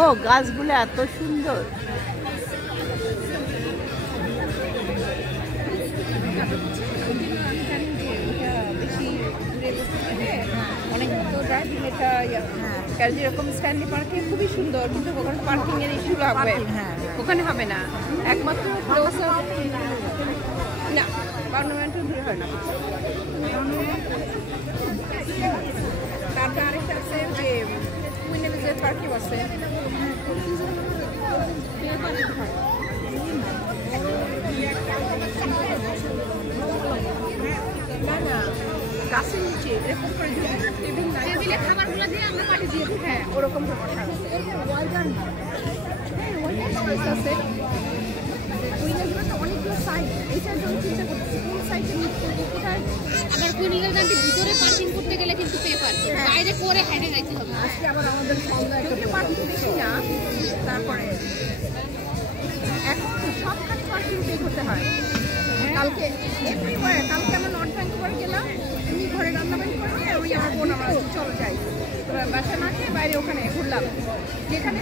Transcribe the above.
ও গাছগুলো এত সুন্দর। অনেক তো ড্রাইভিং এটা যেরকম স্ট্যানলি পার্কে খুবই সুন্দর, কিন্তু ওখানে পার্কিং এর ইস্যু লাগবে। ওখানে হবে না, একমাত্র ক্লোজ না পার্লামেন্টের ভিড় হয় না। তারপরে আরেকটা আছে যে কুইন এলিজাবেথ পার্কেও আছে। না না গাছের নিচে এরকম করে টেবিলে খাবারগুলো দিয়ে আমরা পাটি দিয়ে দিই। হ্যাঁ ওরকম বসা আছে। আছে অনেকগুলো সাইড, এইটার জন্য চিন্তা করতেছি কোন সাইডে কোথায়। আবার কুইনিগাল গানটি ভিতরে পার্কিং করতে গেলে কিন্তু পেপার, বাইরে করে হাইডে যাইতে হবে। আজকে আবার আমাদের যদিও পার্কিং বেশি না, তারপরে এখন সবখানে পার্কিং পে করতে হয়। কালকে এভরিওয়্যার, কালকে আমরা নর্থ ভ্যাঙ্কুভারে গেলাম, এমনি ঘরে রান্নাবাড়ি করে ওই আমার বোন আমরা চলে যাই, বাসা না খেয়ে বাইরে ওখানে ঘুরলাম যেখানে